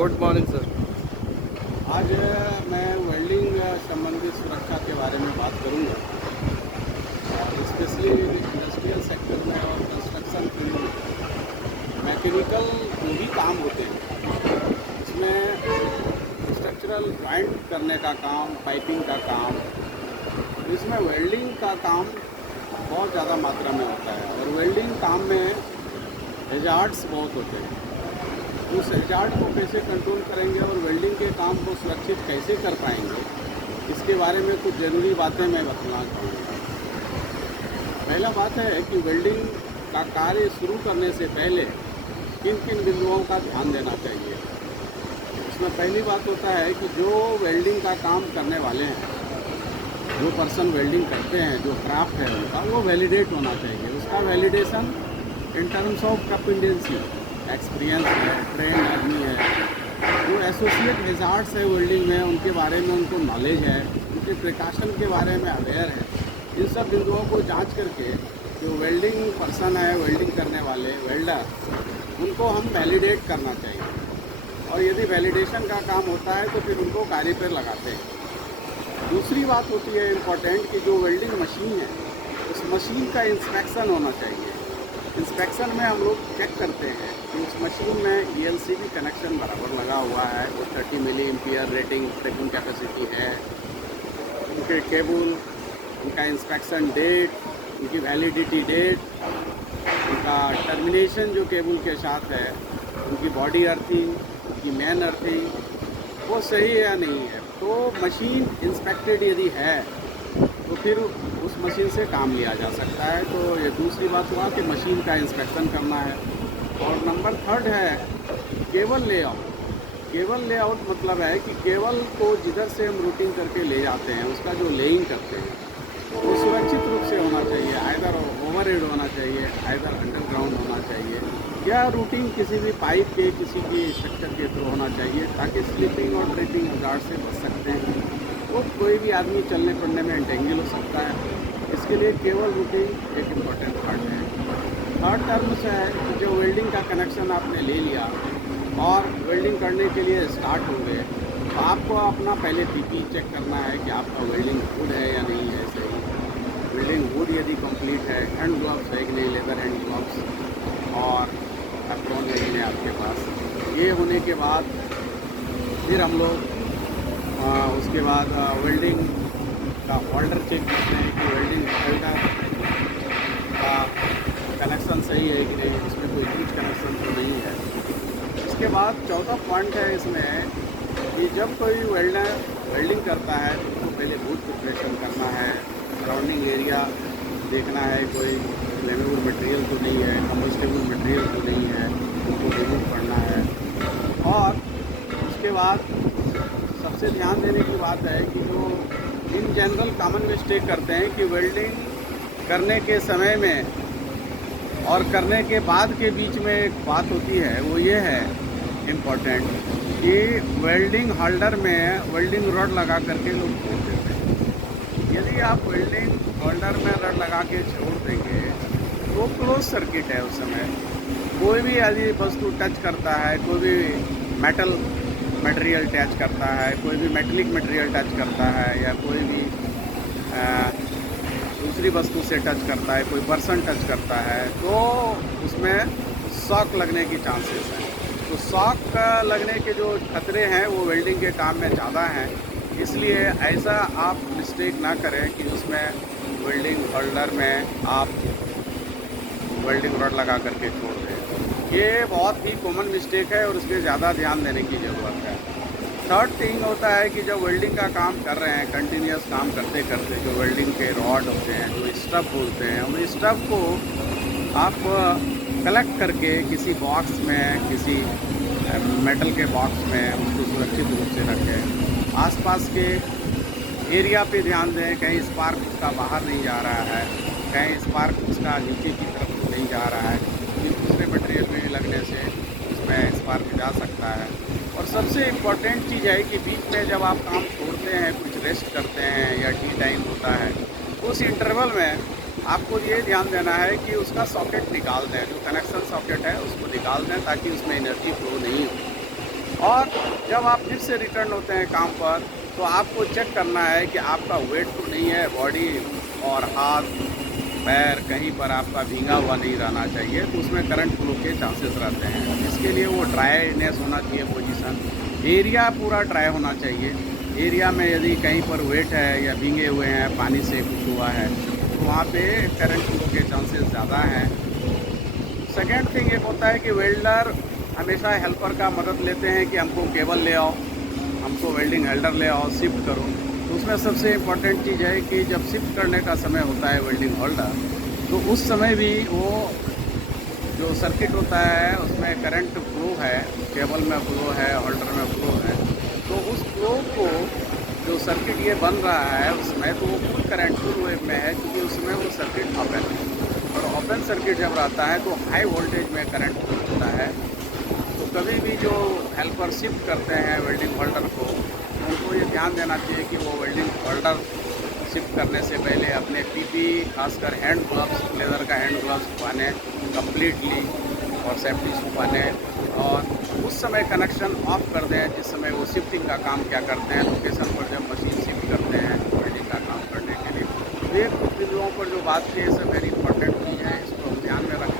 Good morning sir. आज मैं welding संबंधित सुरक्षा के बारे में बात करूंगा, स्पेशली इंडस्ट्रियल सेक्टर में और कंस्ट्रक्शन फील्ड में मैकेनिकल जो भी काम होते हैं इसमें स्ट्रक्चरल जॉइंट करने का काम, पाइपिंग का काम, इसमें वेल्डिंग का काम बहुत ज़्यादा मात्रा में होता है। और वेल्डिंग काम में हैजार्ड्स बहुत होते हैं। उस हैजार्ड को कैसे कंट्रोल करेंगे और वेल्डिंग के काम को सुरक्षित कैसे कर पाएंगे, इसके बारे में कुछ ज़रूरी बातें मैं बताना चाहूँगा। पहला बात है कि वेल्डिंग का कार्य शुरू करने से पहले किन किन बिंदुओं का ध्यान देना चाहिए। इसमें पहली बात होता है कि जो वेल्डिंग का काम करने वाले हैं, जो पर्सन वेल्डिंग करते हैं, जो क्राफ्ट है उनका, वो वैलिडेट होना चाहिए। उसका validation in terms of competency, experience है, ट्रेंड आदमी है, जो एसोसिएट हैजार्ड्स है वेल्डिंग में, उनके बारे में उनको नॉलेज है, उनके प्रिकॉशन के बारे में अवेयर है। इन सब बिंदुओं को जांच करके जो वेल्डिंग पर्सन है, वेल्डिंग करने वाले वेल्डर, उनको हम वैलिडेट करना चाहिए। और यदि वैलिडेशन का काम होता है तो फिर उनको कार्य पर लगाते हैं। दूसरी बात होती है इम्पोर्टेंट कि जो वेल्डिंग मशीन है उस मशीन का इंस्पेक्शन होना चाहिए। इंस्पेक्शन में हम लोग चेक करते हैं कि उस मशीन में ELCB कनेक्शन बराबर लगा हुआ है, वो 30 milli ampere rating tracking capacity है, उनके केबल, उनका इंस्पेक्शन डेट, उनकी वैलिडिटी डेट, उनका टर्मिनेशन जो केबल के साथ है, उनकी बॉडी अर्थिंग, उनकी मेन अर्थिंग, वो सही है या नहीं है। तो मशीन इंस्पेक्टेड यदि है तो फिर उस मशीन से काम लिया जा सकता है। तो ये दूसरी बात हुआ कि मशीन का इंस्पेक्शन करना है। और नंबर थर्ड है केबल लेआउट। केबल लेआउट मतलब है कि केबल को जिधर से हम रूटिंग करके ले जाते हैं, उसका जो लेइंग करते हैं वो सुरक्षित रूप से होना चाहिए। आइदर ओवरहेड होना चाहिए, आइदर अंडरग्राउंड होना चाहिए, या रूटिंग किसी भी पाइप के, किसी भी स्ट्रक्चर के थ्रू होना चाहिए, ताकि स्लिपिंग और ट्रिपिंग हजार्ड से बच सकते हैं। तो कोई भी आदमी चलने फिरने में एंटेंगल हो सकता है। इसके लिए केबल रूटिंग एक इम्पॉर्टेंट पार्ट है। थर्ड टर्म्स है कि जो वेल्डिंग का कनेक्शन आपने ले लिया और वेल्डिंग करने के लिए स्टार्ट हो गए, तो आपको अपना पहले PP चेक करना है कि आपका वेल्डिंग वुड है या नहीं है सही। वेल्डिंग वुड यदि कंप्लीट है, हैंड ग्लव्स है कि नहीं, लेदर हैंड ग्लव्स, और एप्रोन है कि नहीं आपके पास। ये होने के बाद फिर हम लोग उसके बाद वेल्डिंग का होल्डर चेक करते हैं कि वेल्डिंग होल्डर का कनेक्शन सही है कि नहीं, उसमें कोई हीट कनेक्शन तो नहीं है। इसके बाद चौथा पॉइंट है इसमें कि जब कोई वेल्डर वेल्डिंग करता है तो उसको पहले वुड प्रिपरेशन करना है, सराउंडिंग एरिया देखना है, कोई फ्लेमेबल मटेरियल तो नहीं है, कंबस्टेबल मटेरियल तो नहीं है, उसको रिमूव करना है। और उसके बाद सबसे ध्यान देने की बात है कि जो इन जनरल कॉमन मिस्टेक करते हैं कि वेल्डिंग करने के समय में और करने के बाद के बीच में एक बात होती है, वो ये है इम्पोर्टेंट कि वेल्डिंग होल्डर में वेल्डिंग रॉड लगा करके लोग छोड़ देते हैं। यदि आप वेल्डिंग होल्डर में रॉड लगा के छोड़ देंगे तो क्लोज सर्किट है। उस समय कोई भी यदि वस्तु टच करता है, कोई भी मेटल मटेरियल टच करता है, कोई भी मेटलिक मटेरियल टच करता है, या कोई भी दूसरी वस्तु से टच करता है, कोई पर्सन टच करता है, तो उसमें शॉक लगने की चांसेस हैं। तो शॉक लगने के जो खतरे हैं वो वेल्डिंग के काम में ज़्यादा हैं। इसलिए ऐसा आप मिस्टेक ना करें कि उसमें वेल्डिंग होल्डर में आप वेल्डिंग रॉड लगा करके छोड़ दें। ये बहुत ही कॉमन मिस्टेक है और इस पर ज़्यादा ध्यान देने की ज़रूरत है। थर्ड थिंग होता है कि जब वेल्डिंग का काम कर रहे हैं, कंटिन्यूस काम करते करते जो वेल्डिंग के रॉड होते हैं, जो स्टफ बोलते हैं, उन स्टफ को आप कलेक्ट करके किसी बॉक्स में, किसी मेटल के बॉक्स में उसको सुरक्षित रूप से रखें। आसपास के एरिया पे ध्यान दें, कहीं स्पार्क उसका बाहर नहीं जा रहा है, कहीं स्पार्क उसका नीचे की तरफ नहीं जा रहा है, दूसरे मटेरियल में लगने से उसमें स्पार्क जा सकता है। और सबसे इम्पॉर्टेंट चीज़ है कि बीच में जब आप काम छोड़ते हैं, कुछ रेस्ट करते हैं या टी टाइम होता है, उस इंटरवल में आपको ये ध्यान देना है कि उसका सॉकेट निकाल दें, जो कनेक्शन सॉकेट है उसको निकाल दें ताकि उसमें एनर्जी फ्लो नहीं हो। और जब आप फिर से रिटर्न होते हैं काम पर, तो आपको चेक करना है कि आपका वेट तो नहीं है, बॉडी और हाथ पैर कहीं पर आपका भींगा हुआ नहीं रहना चाहिए, तो उसमें करंट फ्लो के चांसेस रहते हैं। इसके लिए वो ड्राईनेस होना चाहिए पोजीशन, एरिया पूरा ड्राई होना चाहिए। एरिया में यदि कहीं पर वेट है या भींगे हुए हैं, पानी से कुछ हुआ है, तो वहाँ पे करंट फ्लो के चांसेस ज़्यादा हैं। सेकेंड थिंग एक होता है कि वेल्डर हमेशा हेल्पर का मदद लेते हैं कि हमको केबल ले आओ, हमको वेल्डिंग हेल्डर ले आओ, शिफ्ट करो। तो उसमें सबसे इम्पोर्टेंट चीज़ है कि जब शिफ्ट करने का समय होता है वेल्डिंग होल्डर, तो उस समय भी वो जो सर्किट होता है उसमें करंट फ्लो है, केबल में फ्लो है, होल्डर में फ्लो है, तो उस फ्लो को जो सर्किट ये बन रहा है उसमें, तो वो फुल करंट फुल वेव में है, क्योंकि उसमें वो सर्किट ओपन है। और ओपन सर्किट जब रहता है तो हाई वोल्टेज में करंट फ्लो होता है। तो कभी भी जो हेल्पर शिफ्ट करते हैं वेल्डिंग होल्डर को, उनको ये ध्यान देना चाहिए कि वो वेल्डिंग होल्डर शिफ्ट करने से पहले अपने पीपी, खासकर हैंड ग्लव्स, लेदर का हैंड ग्लव्स पहने कम्प्लीटली, और सेफ्टी शू पहने, और उस समय कनेक्शन ऑफ कर दें जिस समय वो शिफ्टिंग का काम क्या करते हैं, लोकेशन पर जब मशीन शिफ्ट करते हैं वेल्डिंग का काम करने के लिए। तो ये कुछ बिंदुओं पर जो बात की है, सब वेरी इंपॉर्टेंट चीज़ है, इसको हम ध्यान में रखें।